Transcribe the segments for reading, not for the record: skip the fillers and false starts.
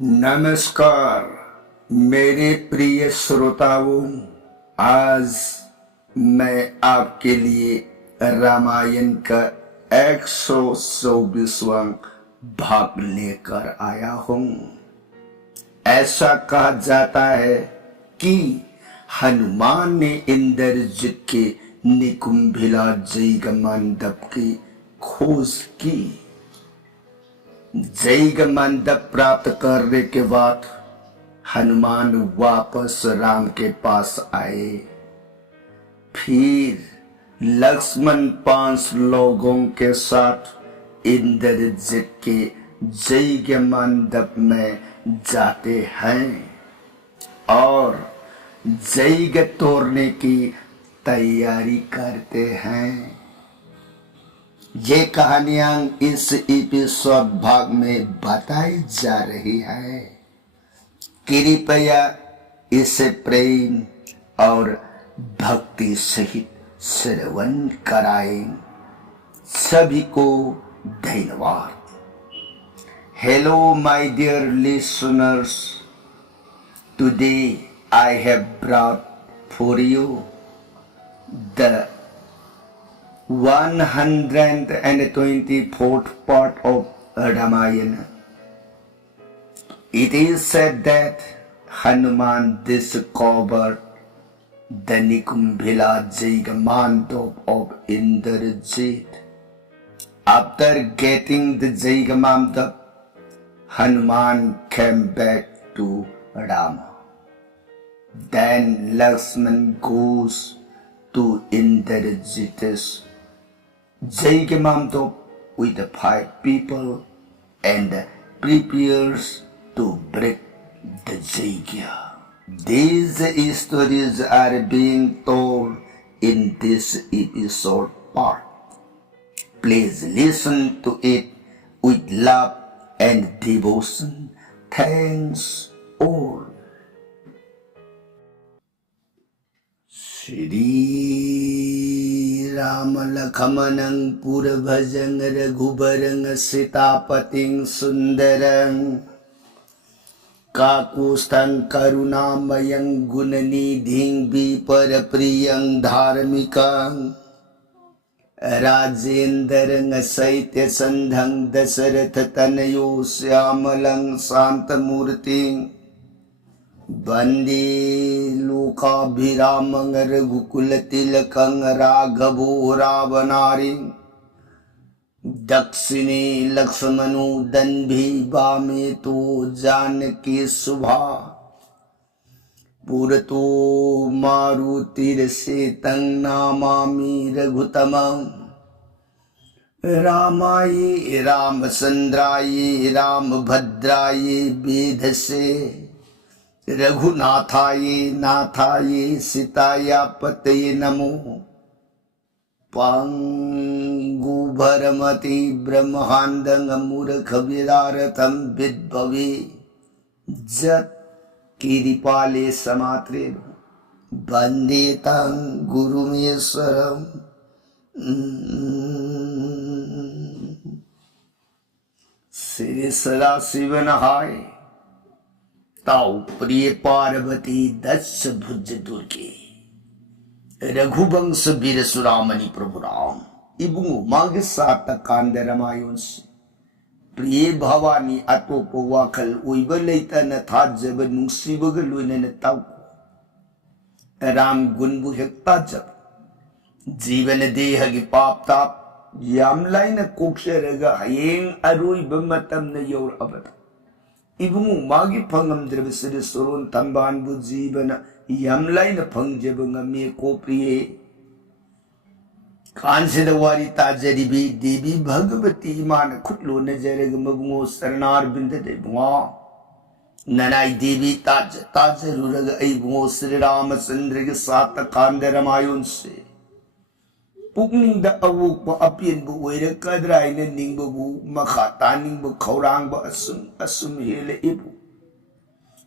नमस्कार मेरे प्रिय श्रोताओं। आज मैं आपके लिए रामायण का 124वां भाग लेकर आया हूँ। ऐसा कहा जाता है कि हनुमान ने इंद्रजित के निकुंभिला जय मंडप की खोज की। जय मंडप प्राप्त करने के बाद हनुमान वापस राम के पास आए। फिर लक्ष्मण 5 लोगों के साथ इंद्रजित के जय मंडप में जाते हैं और जय तोड़ने की तैयारी करते हैं। ये कहानियां इस एपिसोड भाग में बताई जा रही है। कृपया इसे प्रेम और भक्ति सहित श्रवण कराएं। सभी को धन्यवाद। Hello my dear listeners, today I have brought for you the 124th part of Ramayana. It is said that Hanuman discovered the Nikumbhila Jaigamandop of Indrajit. After getting the Jaigamandop, Hanuman came back to Rama. Then Lakshman goes to Indrajit's Jaigamandop with 5 people and prepares to break the Jaiga. These stories are being told in this episode part. Please listen to it with love and devotion. Thanks all. Shri Ram लक्ष्मणं पुरभजं रघुबरं सीतापतिं सुंदरं काकुस्थं करुणामयं गुणनिधिं विपरप्रियं धार्मिकं राजेन्द्रं सैत्यसन्धं दशरथतनयो श्यामलं शान्तमूर्तिं वंदे लोकाभिरामं रघुकुलतिलकं राघवो रावणारिं दक्षिणे लक्ष्मणो दन्भी वामे तो जानकी शुभा पुरतो मारुतिर्षेतं नमामि रघुतमं रामाय रामचन्द्राय रामभद्राय वेधसे रघुनाथाय नाथाय सीताया पतये नमो। पंगुभरमति ब्रह्मांडं मूर्खविदारतं विद्भवे जत् कृपाले समात्रे वन्दे तं गुरुमीश्वरम्। श्री सदाशिवनहाय ताऊ प्रिय पार्वती दक्ष भुज दुर्गे रघुवंश वीर सुरामणि प्रभु राम इबुंगु मागे सात कांद रामायण प्रिय भवानी अतोप वाखल उइब लेतन थाजब नुंसिबग लोइनन ताऊ राम गुणबु हेक्ता जब जीवन देह की पाप ताप याम लाइन कोक्षरगा हयें अरोइब मतम न यौर अबद इबुंगु मागी फंगमद्रब सिर सोरोन तंबानबु जीवन यमलाइन फंगजब ngame को प्रिय कांसिद वारी ताजरिबी देवी भगवती मान खुटलो नजरग मबुंगो सरनार बिंद दे बुआ ननाई देवी ताज रुरग आई बुंगो श्री रामचंद्र के साथ कांद रामायण से पुकनिंग द अवुक अपियन बु वेर कद्राइन निंगबु मखा तानिंग बु खौरांग बु असुम हेले इबु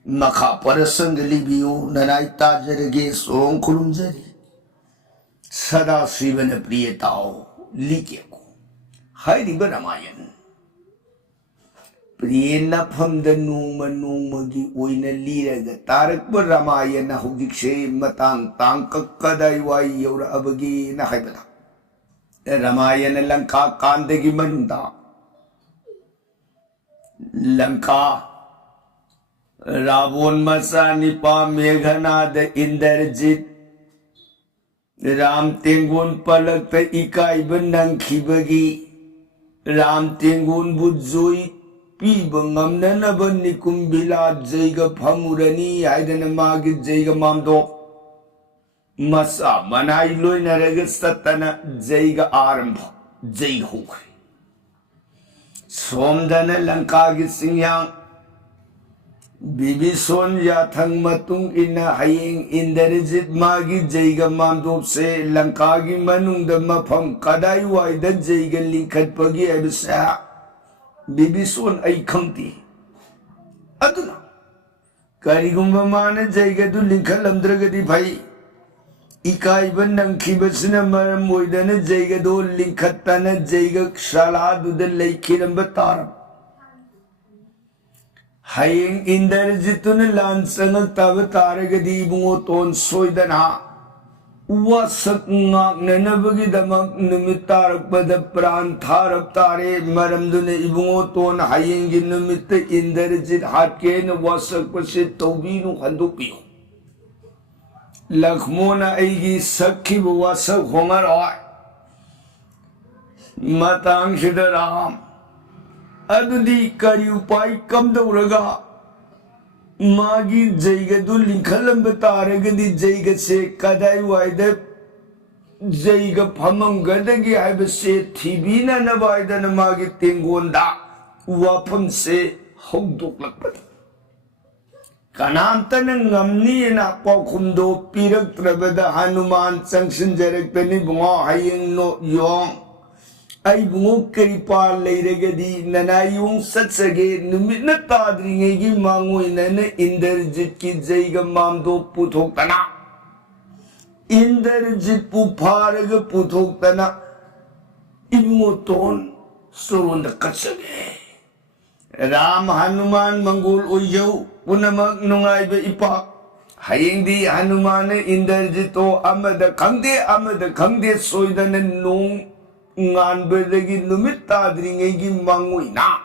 मखा परसंग लिबियो ननाई ताजरगे सोंग खुलुंजरी सदा शिवन प्रियताओ लिखे को हाइरिब रामायण प्रियना फमद नोंमगी ओइना लीरगा तारकबा रामायण हौजिकसे मतांग तांककदाई वाई यौरअबगी ना हाइबदा रामायण लंका कांदगी मनुंदा लंका रावण मसा निपा मेघनाद इंद्रजित राम तेंगुन पलक इकाइब नंखिबगी राम तेंगुन बुजोई पीब निकुंबिला जैग फमुरनी हाइदन मागी जैग मामदो मसा मनाई लोइनरग सतन जैग आरंभ जैग होखरे सोमदन लंका की सिंहयांग बिबिसोन याथंग मतुंग इना हयेंग इंद्रजित मागी जैग मामदोप से लंका की मनुंग मफम कदाई वाइद जैग लिंखटपगी अबसा बिबिसोन आई खंगती अदुना करिगुंबा माने जैगदु लिंखलमद्रगदी भाई इकाइब नंखिबसना मरम मोइदन जैगदो लिंखतन जैग शालादुद लैखिरंब तारम हयेंग इंद्रजितुन लान संगतब तारगदी बुंगो तोन सोइदना वासक नागनबगी दमक निमित तारकपद प्राण थारप तारे मरमदुन इबुंगो तोन हयेंगी निमित इंद्रजित हाटकेन वासक पसे तौबीनु हंदुपियो लक्ष्मोना ऐगी सखी वासक होंगरॉय मतांग राम अदुदी करी उपाय कम दौरगा मागी जैगदु लिंखलंब तारगदी जैग से कदाई वाइद जैग फमंगदगी हाइबसे थिबीना नबाइदन मागी तेंगोंदा वाफम से हौदोक्लकपद कनामतन ngमनीना पाखुमदो पीरक्त्रबद हनुमान चंगसिनजरक्तनि बुंगो हयेंग नो योंग आई बुंगो करिपा लेरगदी ननायुंग सत्सगे नुमित ताद्रिंगेगी मांगोइनन इंद्रजित की जैग मामदो पुथोक्तना इंद्रजित पुफारग पुथोक्तना इबुंगो तोन सोरोंद कत्सगे राम हनुमान मंगोल ओयौ पुनमक नुंगाइब इपा हयेंदी हनुमान इंद्रजितो अमद खंगदे सोइदन नोंग nganbedagi numit tadringegi manguina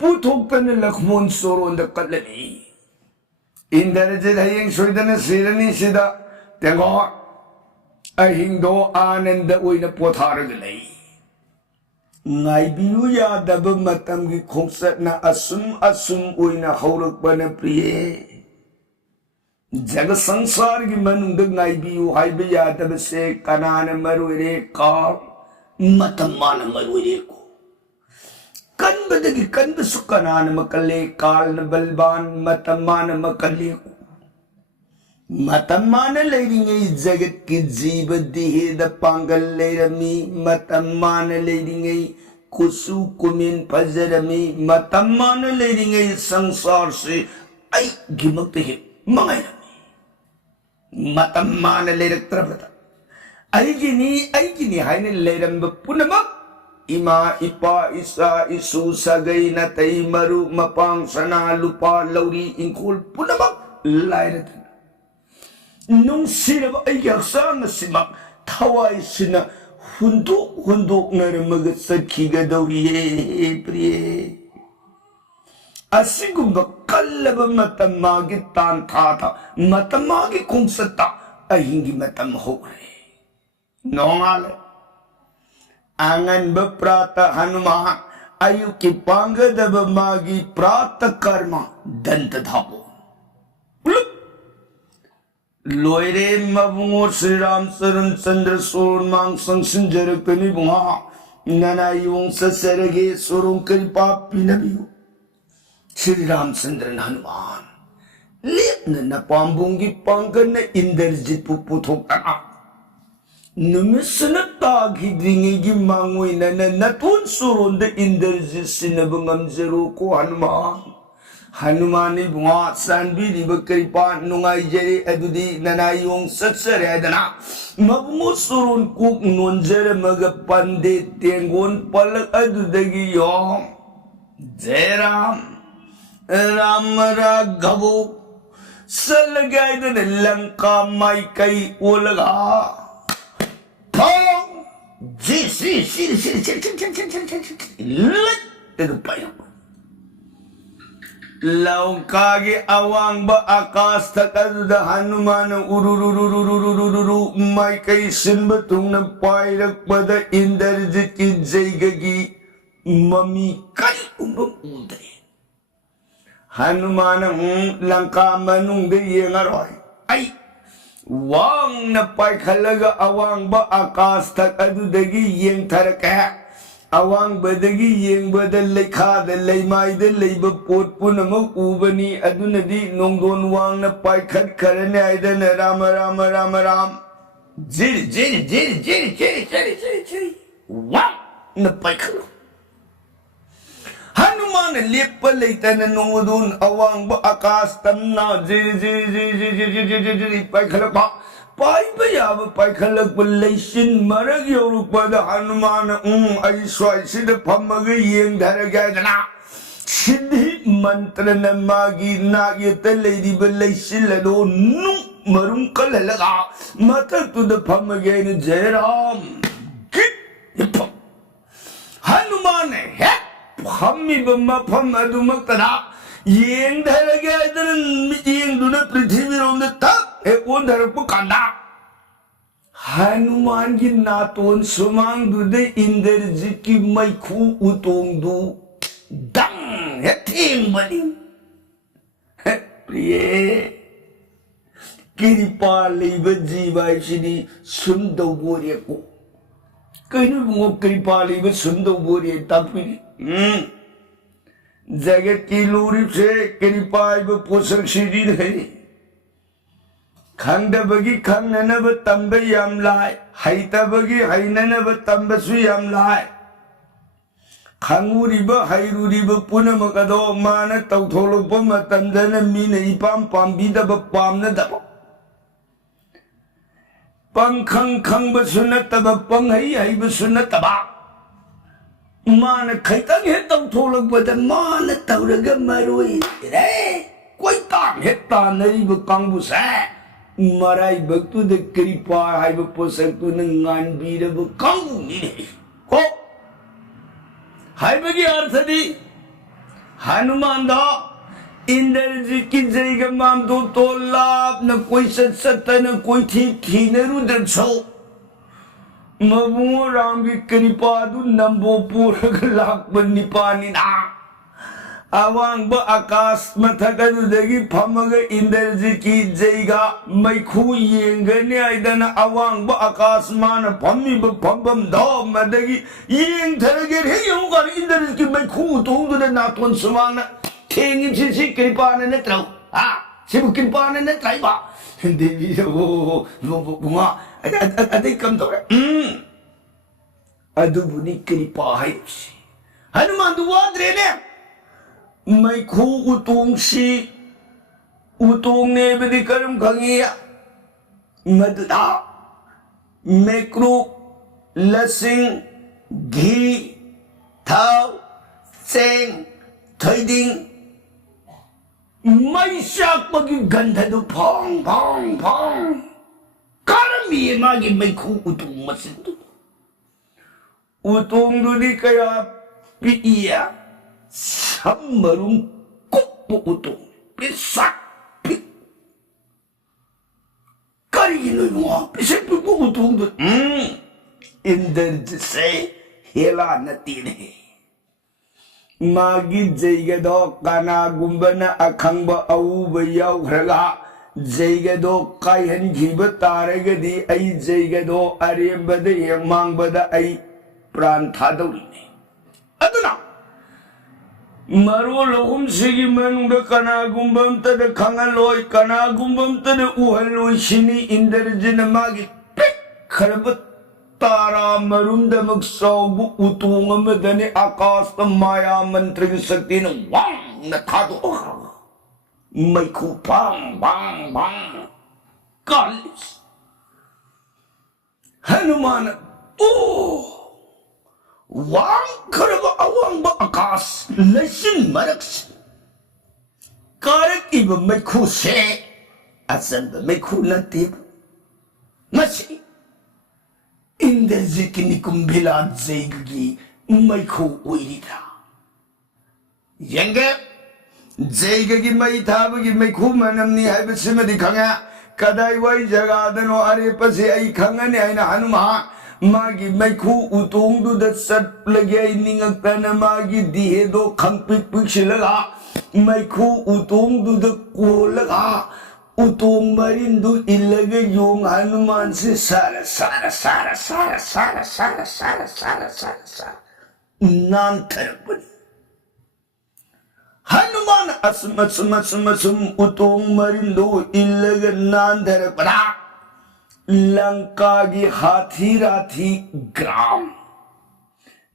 puthoktan lakhmon soron da kalani indarajit hayeng soidana sirani sida tengo ahingdo ananda oina potharaga lei ngaibiu ya dab matam gi khongsatna asum oina haurakbana priye जग संसार की मनुंग नाइबियु हाइबे यादव से कनान मरुरे का मतमान मरुरे को कनबदगी कनबसु कनान मकले काल बलबान मतमान मकले को मतमान लेरिंगे जगत की जीव दिहे द पांगल लेरमी मतमान लेरिंगे कुसु कुमिन फजरमी मतमान लेरिंगे संसार से आई गिमकते है मंगाई मतमान लेरक्त्रबदा ऐगिनी हाइने लेरंब पुनमक इमा इपा इसा इसु सगै नतै मरु मपांग सना लुपा लौरी इंखोल पुनमक लाइरदन नुंसिरब ऐगी हक्सांग सिमक थवाई सिना हुंदोक नरमग सखिगदौरिये प्रिये असिगुंबा कल्लब मतमागी तान था मतमागी खुंसता अहिंगी मतम हो रहे नोंगाल आंगन बप्रात हनुमान आयु की पांगदब मागी प्रात कर्म दंत धापो लोयरे मबुंगो श्री राम शरण चंद्र सोन मांग संगसिन जरकनी बुंगा ननायुं ससरगे सोरों कृपा पिनबियो श्री रामचंद्र हनुमान लेपन नपाम्बुंगी पांगन इंद्रजित पुथोक्तना नुमिसन तागिद्रिंगेगी मांगोइना नतोन सोरोंद इंद्रजित सिनब ngamjero को हनुमान बुंगा सानबीरिब कृपा नुंगाइजरे अदुदी ननायुं सत्सरे दना मबुंगो सोरोन कुक नोंजर मग पंदे तेंगोन पलक अदुदगी यों जय राम राम राघवो सल गए लंका माई कई ओलगा जी श्री श्री श्री श्री लंका के अवांग आकाश तक हनुमान उरुरुरुरुरुरुरुरु माई कई सिंब तुंग पायरक इंद्रजित की जयगी मम्मी कई उदरे हनुमान लंका मनुंग येंगरोय आई वांग न पायखलग अवांग आकाश तक अदुदगी येंगथरके अवांग बदगी येंगबद लेखाद लेमाइद लेब पोट पुनमक उबनी अदुनदी नोंगदोन वांग न पायखत खरने आइदन राम राम राम राम जिर जिर जिर जिर जिर जिर जिर जिर वांग न पायखलो हनुमान लेप लेतन नोंगदोन अवांग आकाश तन्ना जिर जिर जिर जिर जिर जिर जिर पायखलबा पाइब याब पायखलक लेसिन मरग योरुपद हनुमान आई स्वाय सिद फमग येंगधरगना सिद्धि मंत्र न मागी नागयत लेदिब लेसिलदो नु मरुम कललगा मथक तुद फमगे न जय राम कित हनुमान है फमिब मफम अदुमक्तदा येंगधरगदन येंगदुन पृथ्वी रोम तक कांदा हनुमान की नातोन सुमांग दुदे इंद्रजित की मैखू उतोंगदु दंग है थेंग बनी प्रिय कृपा लेब जीवाय सिनी सुंदो बोरिय को कहीं वो कृपा लेब सुंदो बोरिय तापिनी जगत की लोरी से कृपा एवं पोषक सिरी रहे खंडबगी खंगनब तंब याम लाय हैतबगी हैननब तंबसु याम लाय खंगुरिब हैरुरिब पुनमकदो मान तौथोलुप मतंदन मीन इपाम पाम्बिदब पामनदब पंखंग खंगबसु नतब पंगहै हैबसु नतबा मान खैतंग हे तौथोलुपद मान तौरग मरोई रे कोई ताम हे तानरिब कांगबुसे मराई भक्तु द कृपा हाइब पोसक तु नंगान बीरब कांगु नी को हाइब की अर्थ दी हनुमान दा इंद्रजित की जयग माम दो तोलाप न कोई सत न कोई थी न रुद्र छो मबुओ राम की कृपा दु नंबो पूरक लाख निपानी ना अवांग आकाश मथकदुदगी फमग इंद्रजित की जयगा मैखू येंगने आइदन अवांग आकाश मान फमिब फमबम ध मदगी येंगथरगे हे योंगर इंद्रजित की मैखू तोंगदुद नातोन सुमांग थेंगि सिसि कृपाने नत्रौ हा सिबु कृपाने नत्रैबा देवी वो बुंगा अदे कम तोरे अदुबुनी कृपा है हनुमान दुआद्रे ने मैखू उतोंगसी उतोंगने बदि कर्म खंगिया मददा मैक्रो लसिंग घी थाव सेंग थैदिंग मैशाक पगी गंधदु फोंग फोंग फोंग कर्मी मागी मैखू उतोंग मसिंदु उतोंगदुदि कया पिइया समरुम कुप्पु उतो पिsak pi kari no mo pisak pi ko uto do Indrajit से हेला नती ने मागी जयगदो काना गुंबन अखंब अऊब याउखरगा जयगदो कायहन घिब तारगदी आई जयगदो अरेबद यमांगबद आई प्राण थादौरिने अदुना मरो लोहम सिगी मनुंग कनागुंबम तद खंगलोय कनागुंबम तद उहलोय सिनी इंद्रजित मागी पिक खरब तारा मरुंदमक सौबु उतुंगमदने आकाश माया मंत्र की शक्ति ने वांग न थादो मैखू पांग बांग बांग कालिस हनुमान ओ ꯋꯥꯡꯈ꯭ꯔꯕ ꯑꯋꯥꯡꯕ ꯑꯀꯥꯁ ꯂꯩꯆꯤꯟ ꯃꯔꯛꯁꯤ ꯀꯥꯔꯛꯏꯕ ꯃꯩꯈꯨꯁꯦ ꯑꯆꯝꯕ ꯃꯩꯈꯨ ꯅꯠꯇꯦꯕ ꯃꯁꯤ ꯏꯟꯗ꯭ꯔꯖꯤꯠꯀꯤ ꯅꯤꯀꯨꯝꯚꯤꯂꯥ ꯖꯩꯒꯒꯤ ꯃꯩꯈꯨ ꯑꯣꯏꯔꯤꯗ ꯌꯦꯡꯒꯦ ꯖꯩꯒꯒꯤ ꯃꯩ ꯊꯥꯕꯒꯤ ꯃꯩꯈꯨ ꯃꯅꯝꯅꯤ ꯍꯥꯏꯕꯁꯤꯃꯗꯤ ꯈꯪꯉꯦ ꯀꯗꯥꯏꯋꯥꯏ ꯖꯒꯥꯗꯅꯣ ꯑꯔꯦꯞꯄꯁꯦ ꯑꯩ ꯈꯪꯉꯅꯤ ꯍꯥꯏꯅ ꯍꯅꯨꯃꯥꯟ मागी मैखू उतोंग चटलगे निंगक्तन मागी दिहेदो खंपिक पिक्सिलगा मैखू उतोंग कोलगा उतोंग मरिंदु इलगे योंग हनुमान से सारा सारा सारा सारा सारा सारा सारा सारा सारा सारा नान थरपनी हनुमान असम असम असम असम उतोंग मरिंदु इलगे नान थरपना लंका की हाथी राथी ग्राम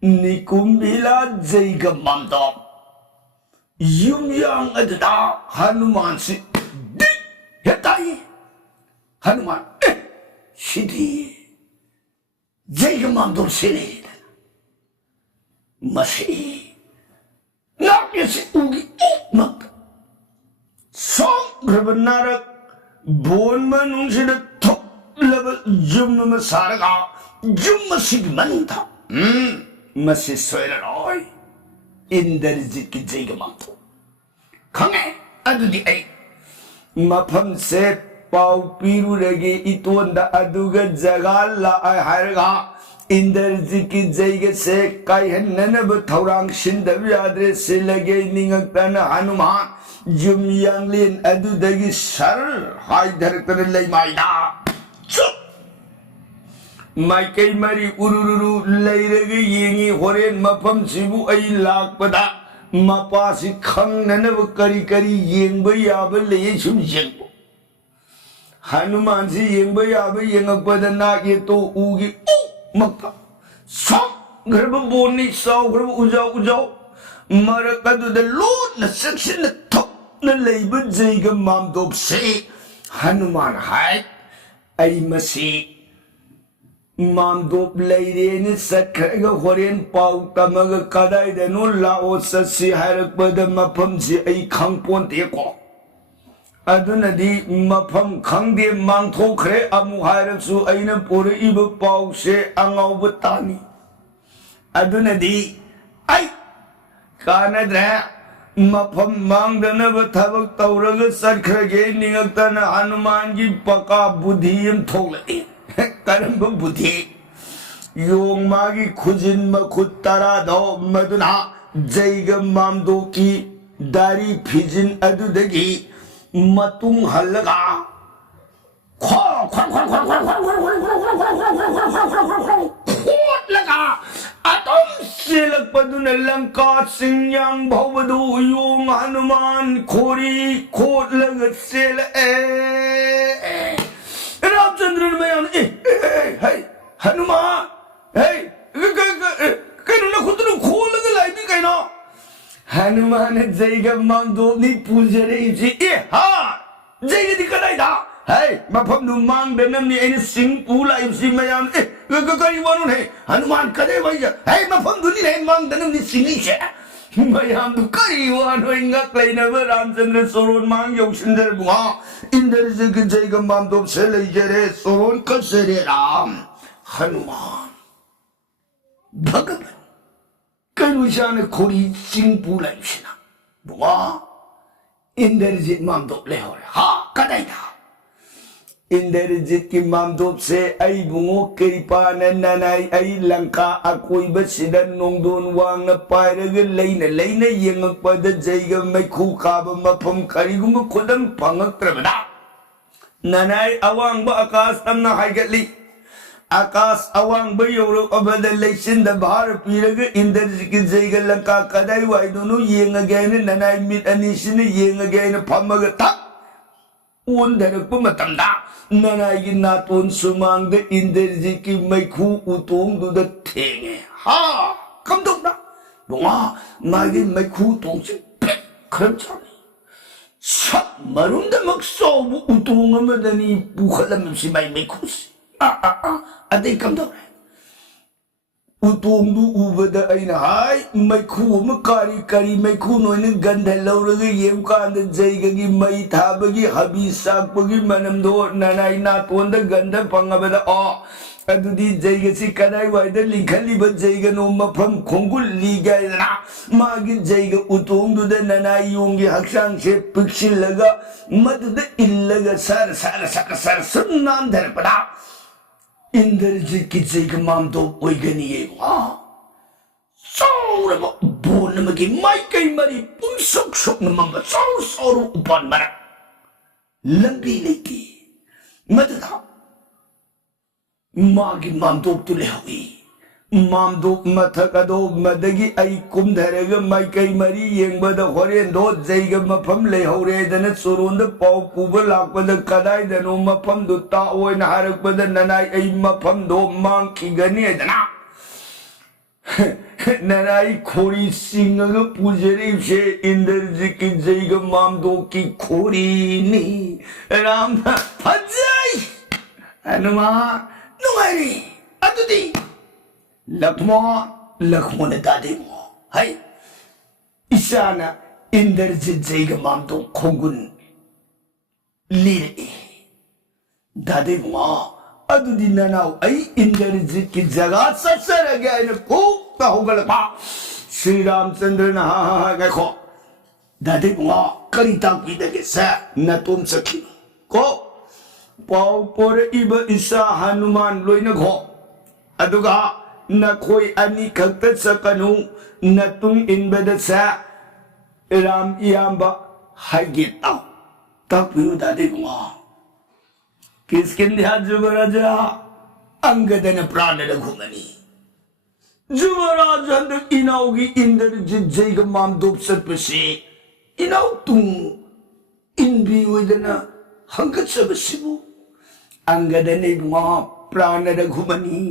निकुंभिला जैग मंडप युमयांग अददा हनुमान से हेताई हनुमान सिद्धि जैग मंडप से मसी नाक्य से उगी मत सोम रबनारक बोन मनुष्य से थोक लबल जुम्म में सारगा जुम्म सिग मन था मसी सोयर रोय इंद्रजित की जैग मंडप खंगे अदुदी ऐ मफम से पाव पीरू रगे इतोंदा अदुगा जगाल ला हारगा इंद्रजित की जैग से काई ननब थौरांग सिंदब याद्रे से लगे निंगक्तन हनुमान जुम यांगलिन अदुदगी सर हाय धरतन लई माइदा माइकई मरी उरुरुरु लैरगे येंगी होरेन मफम सिबु ऐ लाकपदा मपासी खंगननब करी करी येंब याब लये सुम येंब हनुमान से येंब याब येंगपद नागे तो उगी मक्का सब गर्भ बोनी साव गर्भ उजाव उजाव मरकदुद लोट न सेक्शन थप न लैब जैग मामदोब से हनुमान हाय ऐ मसी मामदोप लैरेन सखरग होरेन पाउ तमग कदाइदनो लाओ ससि हारकपद मफम से ऐ खंगपोन्तेको अदुनदि मफम खंगदे मांगथोखरे अमु हारसु ऐन पुरइब पाउ से अंगाउब तानी अदुनदि ऐ कानद्रे मफम मांगदनब थबक तौरग सखरगे निंगक्तन हनुमान की पका बुद्धियम थोलए करम बुद्धि योंग मागी खुजिन मखुद तरा दो मदुना जैग मामदो की दारी फिजिन अदुदगी मतुंग हलगा खो खो खो खो खो लगा अतम सिलक पदुन लंका सिंयांग भवदु योंग हनुमान खोरी खोट लग सेल रामचंद्र में हनुमान खोल लाई कहीं हनुमान जैग मांगदोनी पूजरे जैग कदा मफम मांगदनमनी सिंह पूलाइसी मैम कई वानु हनुमान कदे वही मफम मांगदनमनी सिंह मैम कई वानु रामचंद्र सोरोन मांग यौसंदर बुआ इंद्रजित की जैग मामदोप से लैजरे सोरोन कसरे राम हनुमान भगवान कनुशान खोरी सिंह पूलाइसिना बुआ इंद्रजित मामदोप ले हो हा कदाई था इंद्रजित की मामदोप से आई बुंगो कृपा ननाई आई लंका अकोई बसिदन नोंदोन वांग पायरग लेने लेने यंगक पद जैग मैखू काब मफम करिगुम खुदम पंगत्रबदा ननाई अवांग ब आकाश तमना हाइगली आकाश अवांग ब योरो अबद लेसिन द भार पीरग इंद्रजित की जैग लंका कदाई वाइदोनु यंगगेन ननाई मित अनिसिन यंगगेन फमग था उन्दरप मतमदा ननाई की नातोन सुमांग इंद्रजित की मैखू उतोंग दुद थेंगे हा कम दोना बुआ मागी मैखू तोंग से खरम चाली सब मरुंद मक्सोब उतोंग मदनी पुखलम से माई मैखू से अदे कम दोना उतोंदु उबदा अइना हाय मैखु म कारी कारी मैखु नोइन गंध लौरग येम कांद जैगगी मई थाबगी हबी साकपगी मनमदो ननाई नातोंद गंध पंगबदा अदुदी जैगसी कदाई वाइद लिखलिब जैगनो मफम खोंगुल लीगायना मागी जैग उतोंदुद ननाई योंगी हक्सांग से पिक्सिलगा मदुद इल्लगा सर सर सर सर सुन्नान धरपदा इंद्रजित की जैग मामदो ओइगनिये साउरबा बोनमगी माइकई मरी पुंसुक सुक नमंबा साउर साउर उपान मरा लंबी लेकी मददा मागी मामदोप तुले हुई मामदोप मथकदो मदगी आई कुमधरग माइकई मरी येंगबद होरेंदो जैग मफम लेहौरेदन सुरुंद पाउ पुब लाकबद कदाइदनो मफम दो ताओइन हारकबद ननाई आई मफम दो मांग खिगनेदना ननाई खोरी सिंगग पुजरी से इंद्रजित की जैग मामदो की खोरी नी राम फजाई हनुमान नुआरी अदुदी लक्ष्मण दादी मो हाय इशाना इंद्रजित जैग मामदो खोंगुन लीरे दादी मो अदुदी ननाव आई इंद्रजित की जगह ससर गया इन फूक होगल पा श्री रामचंद्र ना गखो दादी मो करिता पीदगे सा न तुम सखी को पाव पोर इब इसा हनुमान लोइन घो अदुगा नखोई अनि खक्त सकनु नतुंग इनबद सा राम इयाम्बा हाइगेता तपिउ दादी मो किसकिन ध्यान जुबराजा अंगदन प्राण रघुमनी जुबराज हंद इनाउगी इंद्रजित जैग मामदोप सत्पसी इनाउ तुंग इनबी वेदना हंगत सबसिबु अंगदन मो प्राण रघुमनी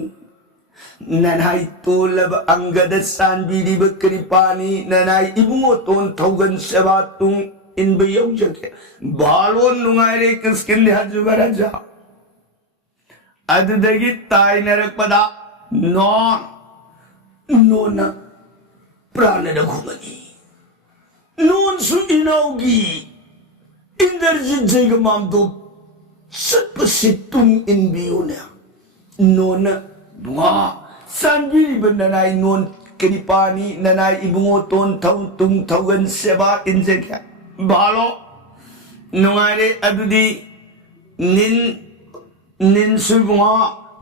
ननाई तोलब अंगद सानबीरीब कृपानी ननाई इबुंगो तोन थौगन सेवा तुंग इनबे यौजके बालो नुंगाइरे किसकिन ध्यान जुबराजा अदुदगी ताई नरकपदा नोन प्राण रघुमनी नोन सु इनाउगी इंद्रजित जैग मामदो सत्पसी तुंग इनबियोने नोन बुआ सानबीरीब ननाई नोन कृपानी ननाई इबुंगो तोन थौ तुंग थौगन सेवा इंजके बालो नुंगाइरे अदुदी निन सुबुआ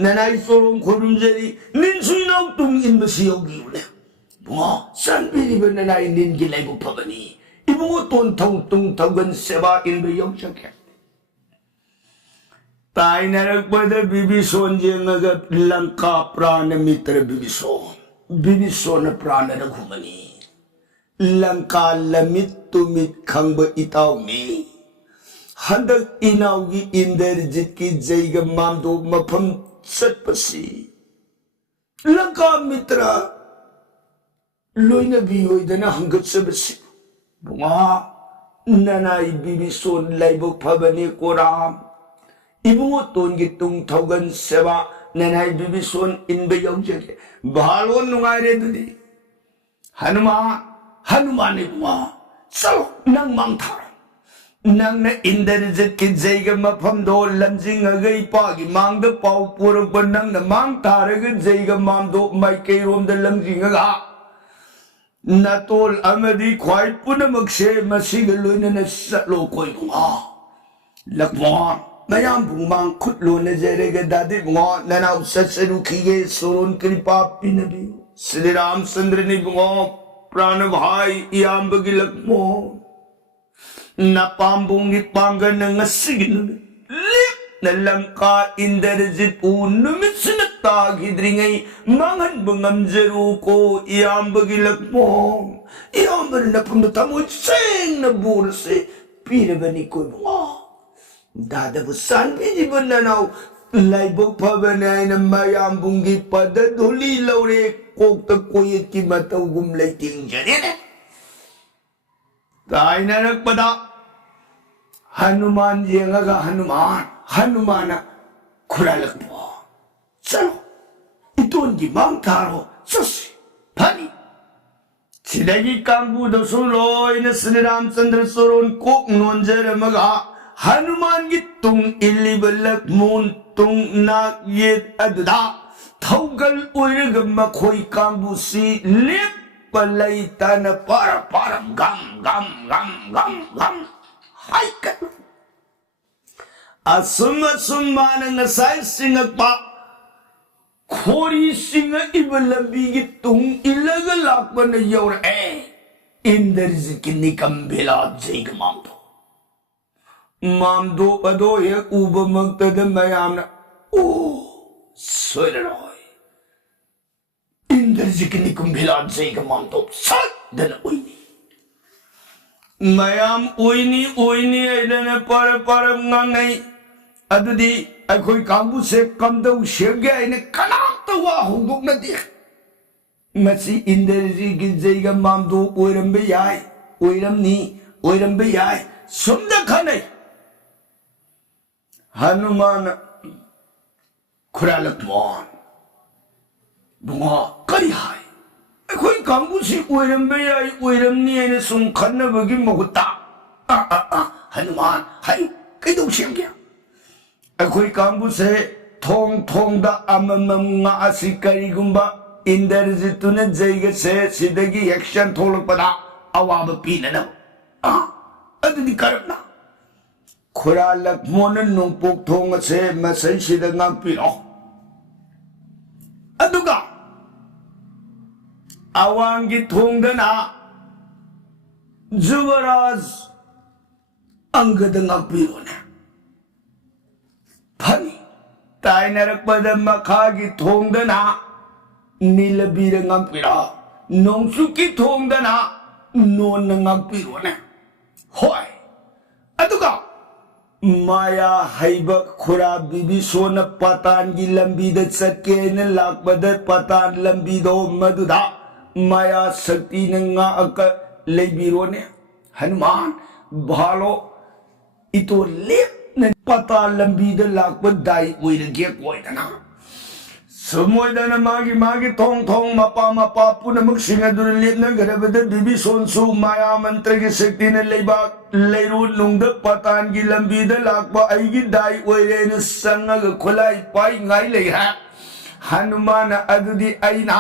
ननाई सोरों खुरुमजरी निन सुइनाउ तुंग इनबसी योगियोने बुआ सानबीरीब ननाई निन की लाइबु फबनी इबुंगो तोन थौ तुंग थौगन सेवा इनबे योजके ताई नरकपद बिबिसोन जेंगग लंका प्राण मित्र बिबिसोन प्राण रघुमनी लंका लमित तुमित खंब इताउनी हंदक इनाउगी इंद्रजित की जैग मामदो मफम सत्पसी लंका मित्र लोइन भी होइदना हंगत सबसी बुआ ननाई बिबिसोन लाइबो फबने कोराम इबुंगो तोन की तुंग थौगन सेवा ननाई बिबिसोन इनबे यौजके बालो नुंगाइरे दुदी हनुमान बुआ चलो नंग मांग थारो नंग ने इंद्रजित की जैग मफम दो लंजिंग गई पागी मांग द पाउ पुरक पर नंग न मांग थारग जैग माम दो माइके रोम द लंजिंग गा नतोल अमदी ख्वाई पुनमक से मसीग लोइन न सलो कोई बुआ लक्ष्मण मयाम बुमांग खुद लो नजरेगे दादी बुआ ननाउ ससरु खीगे सोरोन कृपा पिनबी श्री रामचंद्र ने बुआ प्राण भाई इयाम्बगी लक्ष्मण न पाम्बुंगी Pangan ngasikin lip na langka indarjit numis na tagidringay mangan bangamjeru ko iambagi lakmong iambar na pamatamoy sing na burse pinabani ko mga dadabusan pinibon na naw laibog pabanay na mayambungi padaduli laure kokta koyit ki mataw gumlay tingjanin ताई नरक पदा Hanuman Jenga Hanuman खुरा लगपो चलो इतोन की मांग थारो sushi pani sidagi kambu do suloi na Sri Ramchandra soron kok nonjara maga Hanuman gi tung ilibalak mun tung nak yet aduda thaugal oiraga makhoi kambu si lep palai tana para gam haika asum mana ngasai singakpa khori singa ibalambi gi tung ilaga lakbana yaur indarji kinni kambela jaiga mamdo ado ye uba magtada mayamna soiroi indarji kinni kambela jaiga mamdo sat dana oini mayam oini aidana para ngangai adudi akhoi kambu se kamdau shege aine kanakta wa huduk nadi masi indarji ki jaiga mamdo oirambe yai oirambe yai sumda khanai Hanuman kuralak mon bunga kari hai akhoi kambu si oirambe yai oiramni aine sum khanna bagi maguta Hanuman hai kaidau shege akhoi kambu se thong da amamam nga asi karigumba indarjituna jaiga se sidagi action tholakpada awaba pinana adudi karna khuralak mon nungpok thong se masai sida ngapiro aduga awangi thongdana Juvaraj angada ngapirona Pani Tainarak pada makhagi thongdana Nilabira ngapira Nongsuki thongdana Non ngapirona Hoy Aduga Maya haiba khura bibi sona patan gi lambi da chakke na lakbada patan lambi do maduda Maya sakti nga aka lebirone Hanuman bhalo ito lep pata lambi da lakba dai oira ge koidana samoidana magi thong mapa puna magsinga dun lep na garabada bibi sonsu maya mantra ge sakti na leiba leiru nungda patan gi lambi da lakba ai gi dai oire na sanga ga khulai pai ngai lei ha Hanumana adudi aina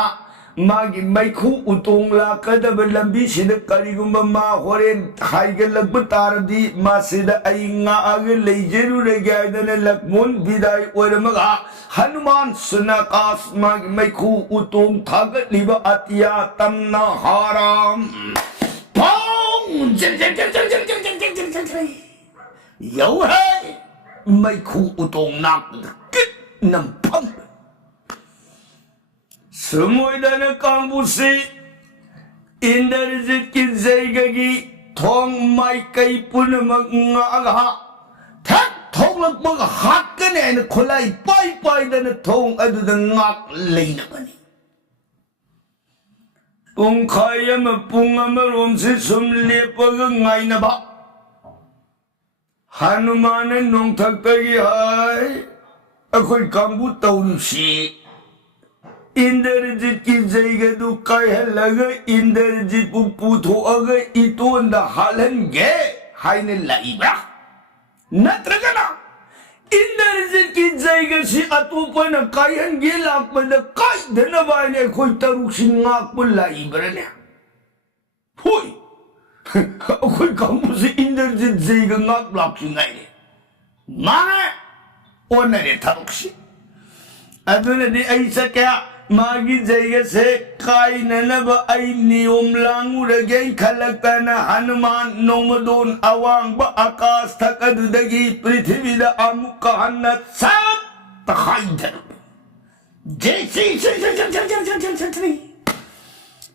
magi maikhu utong la kadaba lambi sida karigumba ma horen haiga lagba taradi ma sida ai nga aga leijeru regaidana lakmon bidai oiramaga Hanuman sunakas magi maikhu utong thagat liba atiya tamna haram pong yo hai maikhu utong nak kit nam pang Samoidana kambusi indarjit ki zaigagi thong mai kai punamag nga thak thong lagmag hakkane na khulai pai dana thong aduda ngak leina kani pung khayam pung amarom se sum lepaga ngai na ba Hanuman nong thakagi hai akhoi kambu tawrusi Indarjit ki jaiga du kaya laga indarjit puputo aga ito anda halan ge haine laibra natragana indarjit ki jaiga si atupa na kaya ge lakpa na kay dana ba ne koi taruk singak po laibra ne huy ako'y kampo si indarjit jaiga ngak lak singay ne mga o na ne taruk si ato na di ay sa kaya Magi jaiga se kai nanaba ay niyom langu ragay kalagtana Hanuman nomadon awang ba akas takadudagi prithivida amukahan na sap takaydan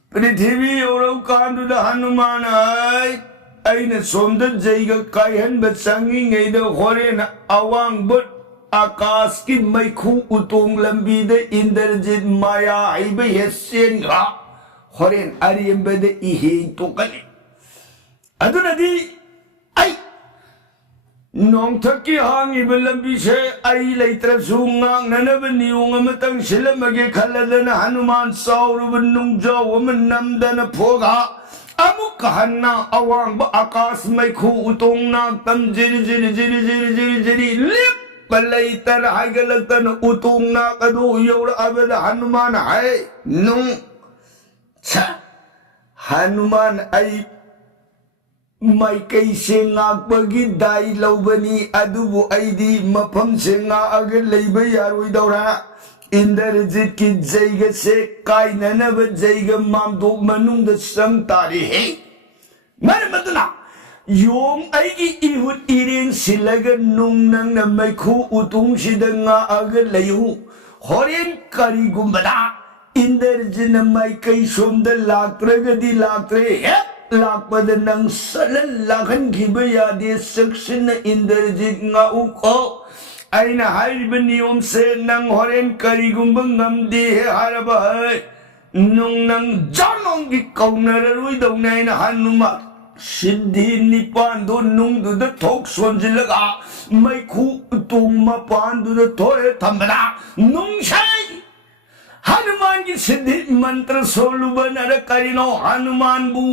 Prithivi oraw kanduda Hanuman ay na somda jaiga kaihan bat sangi ngay da hore na awang bat Akas ki maikhu utong lambi de indarjit maya aiba yesen ra horen ariyamba de ihe to kane aduna di ai नोंग थकी हांगी बलबी से आई letter Sunga ननब Niyong Matang शिलमगे खलदन Hanuman साउरब नुंगजाव नमदन Phogat अमुक हन्ना अवांग आकाश मैखू उतोंगना तम जिरि जिरि जिरि जिरि जिरि जिरि लिप बलैतर हाइगलतन उतोंगना कदो योर अबद हनुमान है नुंग छा हनुमान आई माइकई से नागपगी दाई लौबनी अदुबु आईदी मफम से नाग लेबे यारोइदौरा इंद्रजित की जैग से कायननब जैग मामदो मनुंग संग तारी है मर मदना योम आईगी इहुद इरेंग सिलग नुंग नंग न मैखू उतुंग सिदंगा अग लयु होरेन करिगुंबदा इंद्रजित माइकई सोमद लाक्त्रगदी लाक्त्रे है लापद नंग सलन लागन घिबयादे सक्शन Indrajit ngauko aina haib niyom se nang horen karigumba ngamde haraba nung nang janong gi kaunararui daunai na hanuma siddhi nipan do nung du da thok sonjilaga mai khu tung ma pan du da thoe thamna nung sai hanuman gi siddhi mantra soluban ara karino hanuman bu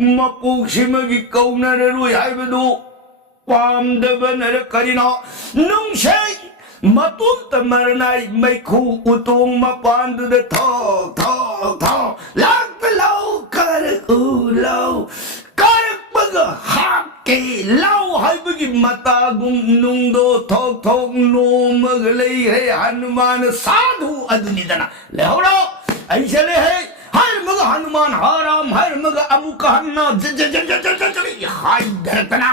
मपुक सिमगी corner रुई हाइबदु पामदबनर करिनो नुंगशै मतुम तमरनाई मैखू उतोंग मपांदु the थोक थोक थोक लाग बेलो कर उलो कर bug हाके लाउ हाइबगी मता गुम नुंगदो थोक थोक नोमग लै है हनुमान साधु अदुनिदना लेहोरो ऐसे ले है हर मग हनुमान हराम हर मग अमुक हन्ना ज ज ज ज ज ज हाय धरतना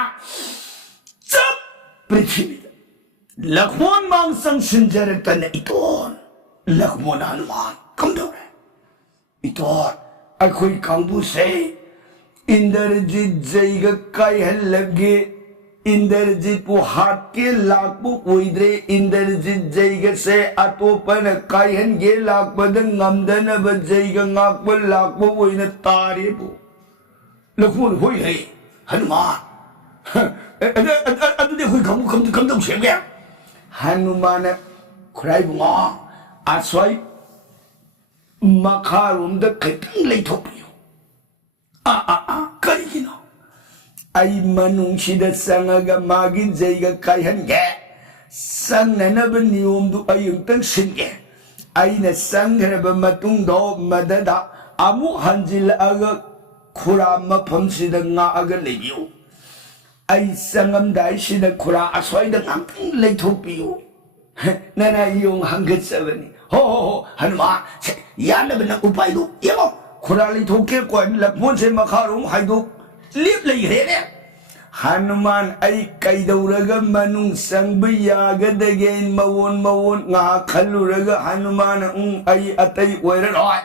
सब पृथ्वी लखमोन मांग संग सिंजर तन इतोन लखमोन हनुमान कम दो रे इतोन अखोई कांबू से इंद्रजित जैग काय हल लगे इंद्रजित को हाथ के लाखबु उइद्रे इंद्रजित जैग से अतोपन कायहन गे लाखबद ngамदन ब जैग ngakब लाखबु उइन तारेबु लखमोन होई है हनुमान अदुदे होई कम दो सेगे हनुमान खुराइबुंगा आस्वाई मखारुम द खैतंग लेथोपियो आ करिगिनो आई मनुंगसिदा संगगा मागी जैगा कायहनगे संगनब नियम दु अयुंतंग सिनगे आइना संगरब मतुंग दो मददा अमु हंजिल अग खुरा मफमसिदा nga अग लेबियो आई संगम दाइसिदा खुरा असवाइदा ngantang लेथोपियो नना योंग हंगसबनी हो हनुमान यानबना उपाय दो येमो खुरा लेथोके कोन लखमोन से मखारुम हाइदो लिप ले रे हनुमान आई कैदौरग मनुंग संग यागदगे मवोन nga खलुरग हनुमान आई अतै ओइररोय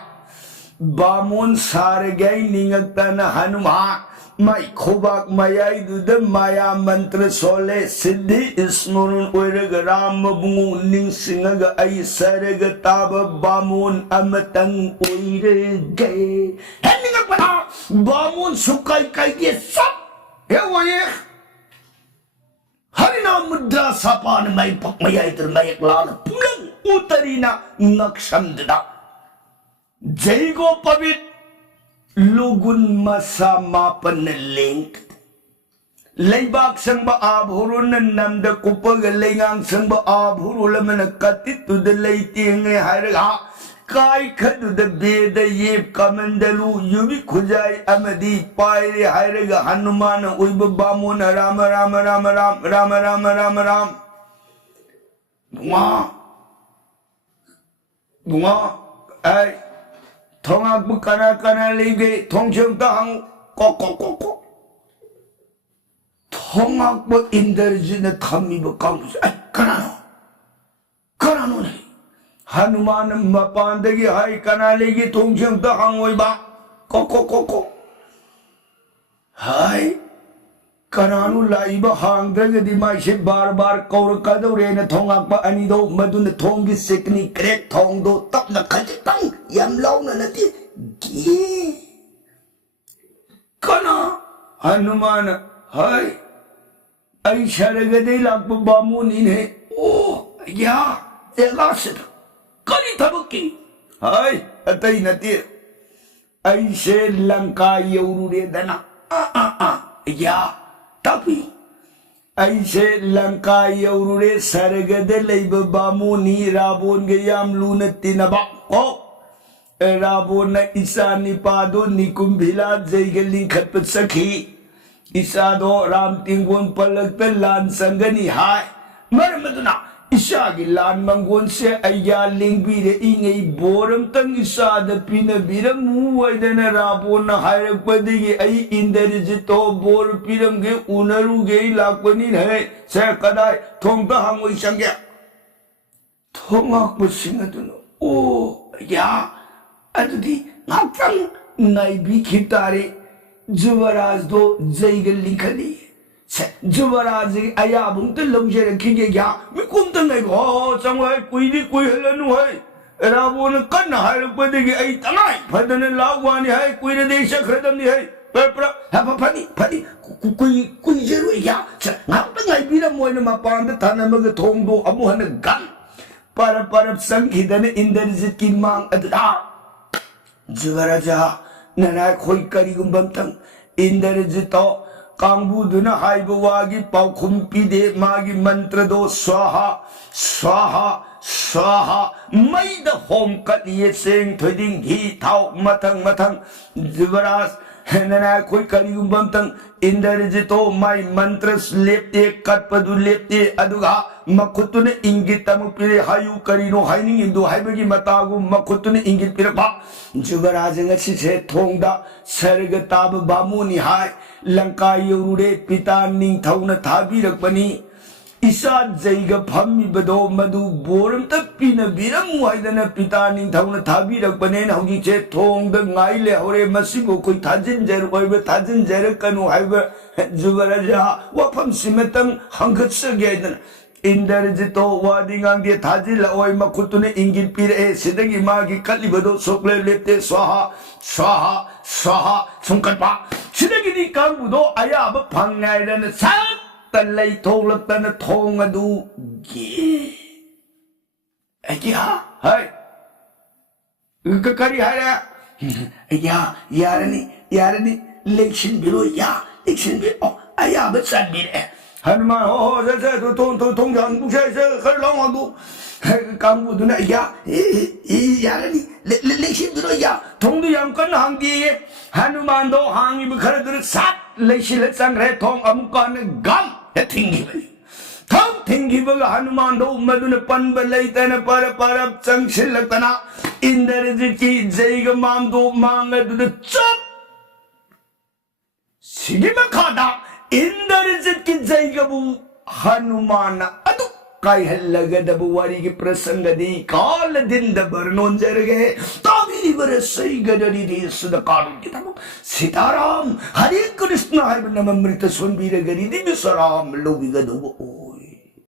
बामोन सारगै निंगतन हनुमान माई खोबाक मायाई दुद माया मंत्र सोले सिद्धि स्मरण ओइरग राम बुंगु निंगसिंगग आई सरग ताब बामोन अमतंग ओइरगे हेनिंग पना बामोन सुकाई काई सब हे वये हरिना मुद्रा सापान माई पक मायाई तर माई लान पुलंग उतरीना नक्षमददा जैगो पवित्र लुगुन मसा मापन लिंक लेबाक संग आभुरुन नंद कुपग लेंगांग संग आभुरुल मन कतितुद लेतिंगे हरगा काय खदुद बेद येब कमंडलु युबि खुजाई अमदी पायरे हरगा हनुमान उइब बामुन राम राम राम राम राम राम राम राम बुआ ऐ थोंगाक कना लेगे थोंचंग तांग को थोंगाक इंद्रजित थमीब कांगुस कनानो नहीं हनुमान मपांदगी हाय कना लेगे थोंचंग तांग ओइबा को हाय कनानु लाइब हांगद्रगदी माइसे बार बार कौर कदौरेन थोंगाक अनिदो मदुन थोंगी सिकनी क्रेक थोंगदो तपना खजतंग यम लौना नती गे कना हनुमान हाय ꯑꯩ ꯁꯔꯒꯗꯩ ꯂꯥꯛꯄ ꯕꯥꯃꯣꯟꯅꯤꯅꯦ ꯑꯣ ꯌꯥ ꯖꯒꯥꯁꯤꯗ ꯀꯔꯤ ꯊꯕꯛꯀꯤ ꯍꯥꯏ ꯑꯇꯩ ꯅꯠꯇꯦ ꯑꯩꯁꯦ ꯂꯪꯀꯥ ꯌꯧꯔꯨꯔꯦꯗꯅ ꯌꯥ ꯇꯥꯛꯄꯤꯌꯨ ꯑꯩꯁꯦ ꯂꯪꯀꯥ ꯌꯧꯔꯨꯔꯦ ꯁꯔꯒꯗ ꯂꯩꯕ ꯕꯥꯃꯣꯟꯅꯤ ꯔꯥꯕꯣꯟꯒ ꯌꯥꯝ ꯂꯨꯅ ꯇꯤꯟꯅꯕ ꯀꯣ ꯔꯥꯕꯣꯟꯅ ꯏꯆꯥ ꯅꯤꯄꯥꯗꯣ ꯅꯤꯀꯨꯝꯚꯤꯂꯥ ꯖꯩꯒ ꯂꯤꯡꯈꯠꯄ ꯆꯠꯈꯤ ꯏꯆꯥꯗꯣ ꯔꯥꯝ ꯇꯤꯡꯒꯣꯟ ꯄꯜꯂꯛꯇ ꯂꯥꯟ ꯆꯪꯒꯅꯤ ꯍꯥꯏ ꯃꯔꯝ ꯑꯗꯨꯅ ꯏꯆꯥꯒꯤ ꯂꯥꯟ ꯃꯪꯒꯣꯟꯁꯦ ꯑꯩꯌꯥ ꯂꯦꯡꯕꯤꯔꯛꯏꯉꯩ ꯕꯣꯔ ꯑꯝꯇꯪ ꯏꯆꯥꯗ ꯄꯤꯅꯕꯤꯔꯝꯃꯨ ꯍꯥꯏꯗꯅ ꯔꯥꯕꯣꯟꯅ ꯍꯥꯏꯔꯛꯄꯗꯒꯤ ꯑꯩ ꯏꯟꯗ꯭ꯔꯖꯤꯠꯇꯣ ꯕꯣꯔ ꯄꯤꯔꯝꯒꯦ ꯎꯅꯔꯨꯒꯦ ꯂꯥꯛꯄꯅꯤꯅꯦ ꯁꯦ ꯀꯗꯥꯏ ꯊꯣꯡꯇ ꯍꯪꯉꯣꯏ ꯆꯪꯒꯦ ꯊꯣꯡꯉꯥꯛꯄꯁꯤꯡ ꯑꯗꯨꯅ ꯑꯣ ꯌꯥ ꯑꯗꯨꯗꯤ ꯉꯥꯛꯇꯪ ꯉꯥꯏꯕꯤꯈꯤ ꯇꯥꯔꯦ ꯖꯨꯕꯔꯥꯖꯗꯣ ꯖꯩꯒ ꯂꯤꯡꯈꯠꯂꯤ ꯖꯨꯕꯔꯥꯖꯒꯤ ꯑꯌꯥꯕꯝꯇ ꯂꯧꯖꯔꯛꯈꯤꯒꯦ ꯌꯥ ꯃꯤꯀꯨꯝꯇ ꯉꯥꯏꯕ ꯍꯣ ꯆꯪꯉꯣ ꯍꯥꯏ ꯀꯨꯏꯗꯤ ꯀꯨꯏꯍꯜꯂꯅꯨ ꯍꯥꯏ ꯔꯥꯕꯣꯟꯅ ꯀꯟꯅ ꯍꯥꯏꯔꯛꯄꯗꯒꯤ ꯑꯩ ꯇꯉꯥꯏ ꯐꯗꯅ ꯂꯥꯛꯋꯥꯅꯤ ꯍꯥꯏ ꯀꯨꯏꯔꯗꯤ ꯑꯩ ꯆꯠꯈ꯭ꯔꯗꯕꯅꯤ ꯍꯥꯏ ꯐꯅꯤ ꯐꯅꯤ ꯀꯨꯏꯖꯔꯣꯏ ꯌꯥ ꯉꯥꯛꯇ ꯉꯥꯏꯕꯤꯔꯝꯃꯣꯏꯅ ꯃꯄꯥꯟꯗ ꯊꯅꯝꯃꯒ ꯊꯣꯡꯗꯣ ꯑꯃꯨꯛ ꯍꯟꯅ ꯒꯟ ꯄꯔꯞ ꯆꯪꯈꯤꯗꯅ ꯏꯟꯗ꯭ꯔꯖꯤꯠꯀꯤ ꯃꯥꯡ ꯑꯗꯨꯗ ꯖꯨꯕꯔꯥꯖ ꯅꯅꯥꯏ ꯈꯣꯏ ꯀꯔꯤꯒꯨꯝꯕ ꯑꯝꯇꯪ ꯏꯟꯗ꯭ꯔꯖꯤꯠꯇꯣ ꯀꯥꯡꯕꯨꯗꯨꯅ ꯍꯥꯏꯕ ꯋꯥꯒꯤ ꯄꯥꯎꯈꯨꯝ ꯄꯤꯗꯦ ꯃꯥꯒꯤ ꯃꯟꯇ꯭ꯔꯗꯣ ꯁ꯭ꯋꯥꯍꯥ ꯁ꯭ꯋꯥꯍꯥ ꯁ꯭ꯋꯥꯍꯥ ꯃꯩꯗ ꯍꯣꯝꯀꯠꯂꯤꯌꯦ ꯆꯦꯡ ꯊꯣꯏꯗꯤꯡ ꯘꯤ ꯊꯥꯎ ꯃꯊꯪ ꯖꯨꯕꯔꯥꯖ ꯅꯅꯥꯏ ꯑꯩꯈꯣꯏ ꯀꯔꯤꯒꯨꯝꯕ ꯑꯝꯇꯪ ꯏꯟꯗ꯭ꯔꯖꯤꯠꯇꯣ ꯃꯥꯏ ꯃꯟꯇ꯭ꯔ ꯂꯦꯞꯇꯦ ꯀꯠꯄꯗꯨ ꯂꯦꯞꯇꯦ ꯑꯗꯨꯒ ꯃꯈꯨꯠꯇꯨꯅ ꯏꯪꯒꯤꯠ ꯑꯃꯨꯛ ꯄꯤꯔꯦ ꯍꯥꯏꯌꯨ ꯀꯔꯤꯅꯣ ꯍꯥꯏꯅꯤꯡꯉꯤꯗꯨ ꯍꯥꯏꯕꯒꯤ ꯃꯇꯥꯒꯨ ꯃꯈꯨꯠꯇꯨꯅ ꯏꯪꯒꯤꯠ ꯄꯤꯔꯛꯄ ꯖꯨꯕꯔꯥꯖ ꯉꯁꯤꯁꯦ ꯊꯣꯡꯗ ꯁꯔꯒ ꯇꯥꯕ ꯕꯥꯃꯣꯟꯅꯤ ꯍꯥꯏ ꯂꯪꯀꯥ ꯌꯧꯔꯨꯔꯦ ꯄꯤꯇꯥ ꯅꯤꯡꯊꯧꯅ ꯊꯥꯕꯤꯔꯛꯄꯅꯤ ꯏꯆꯥ ꯖꯩꯒ ꯐꯝꯃꯤꯕꯗꯣ ꯃꯗꯨ ꯕꯣꯔ ꯑꯝꯇ ꯄꯤꯅꯕꯤꯔꯝꯃꯨ ꯍꯥꯏꯗꯅ ꯄꯤꯇꯥ ꯅꯤꯡꯊꯧꯅ ꯊꯥꯕꯤꯔꯛꯄꯅꯦꯅ ꯍꯧꯖꯤꯛꯁꯦ ꯊꯣꯡꯗ ꯉꯥꯏ ꯂꯩꯍꯧꯔꯦ ꯃꯁꯤꯕꯨ ꯑꯩꯈꯣꯏ ꯊꯥꯖꯤꯟꯖꯔꯣꯏꯕ ꯊꯥꯖꯤꯟꯖꯔꯛꯀꯅꯨ ꯍꯥꯏꯕ ꯖꯨꯕꯔꯥꯖ ꯋꯥꯐꯝꯁꯤꯃꯇꯪ ꯍꯪꯒꯠꯆꯒꯦ ꯍꯥꯏꯗꯅ ꯏꯟꯗ꯭ꯔꯖꯤꯠꯇꯣ ꯋꯥꯗꯤ ꯉꯥꯡꯗꯦ ꯊꯥꯖꯤꯜꯂꯛꯑꯣꯏ ꯃꯈꯨꯠꯇꯨꯅ ꯏꯪꯒꯤꯠ ꯄꯤꯔꯛꯑꯦ ꯁꯤꯗꯒꯤ ꯃꯥꯒꯤ ꯀꯠꯂꯤꯕꯗꯣ ꯁꯨꯛꯂꯦꯞ ꯂꯦꯞꯇꯦ ꯁ꯭ꯋꯥꯍꯥ ꯁ꯭ꯋꯥꯍꯥ ꯁ꯭ꯋꯥꯍꯥ ꯁꯨꯝꯀꯠꯄ ꯁꯤꯗꯒꯤꯗꯤ ꯀꯥꯡꯕꯨꯗꯣ ꯑꯌꯥꯕ ꯐꯪꯉꯦ ꯍꯥꯏꯗꯅ ꯁꯠꯇ ꯂꯩꯊꯣꯛꯂꯛꯇꯅ ꯊꯣꯡ ꯑꯗꯨ ꯍꯥꯏ ꯀꯔꯤ ꯍꯥꯏꯔꯦ ꯌꯥꯔꯅꯤ ꯂꯦꯡꯁꯤꯟꯕꯤꯔꯣ ꯂꯦꯡꯁꯤꯟꯕꯤꯔꯣ ꯑꯌꯥꯕ ꯆꯟꯕꯤꯔꯛꯑꯦ ꯍꯅꯨꯃꯥꯟ ꯍꯣ ꯊꯣꯡꯖꯥꯡ ꯄꯨꯡꯁꯦ ꯈꯔ ꯂꯥꯎꯗꯨ ꯀꯥꯡꯕꯨꯗꯨꯅ ꯌꯥꯔꯅꯤ ꯂꯦꯡꯁꯤꯟꯕꯤꯔꯣ ꯊꯣꯡꯗꯨ ꯌꯥꯝ ꯀꯟꯅ ꯍꯥꯡꯗꯤꯌꯦ ꯍꯅꯨꯃꯥꯟꯗꯣ ꯍꯥꯡꯉꯤꯕ ꯈꯔꯗꯨꯅ ꯁꯠ ꯂꯩꯁꯤꯜꯂ ꯆꯪꯈ꯭ꯔꯦ ꯊꯣꯡ ꯑꯃꯨꯛꯀ ꯒꯝ ꯊꯤꯡꯈꯤꯕꯅꯤ ꯊꯣꯡ ꯊꯤꯡꯈꯤꯕꯒ ꯍꯅꯨꯃꯥꯟꯗꯣ ꯃꯗꯨꯅ ꯄꯟꯕ ꯂꯩꯇꯅ ꯄꯔꯞ ꯆꯪꯁꯤꯜꯂꯛꯇꯅ ꯏꯟꯗ꯭ꯔꯖꯤꯠꯀꯤ ꯖꯩꯒ ꯃꯥꯡꯗꯣ ꯃꯥꯡ ꯑꯗꯨꯗ ꯆꯞ सिगी मखादा इंद्रजित की जयगबु हनुमान अदु कायहल्लगदबु वारिगी प्रसंगदी काल दिन दबरनोन जरगे ताबिरी बर सैगदरी देशद कारुण्य तमु सीताराम हरे कृष्ण हरे नममृत सुनबीरगरी दिव्य सराम लोबिगदु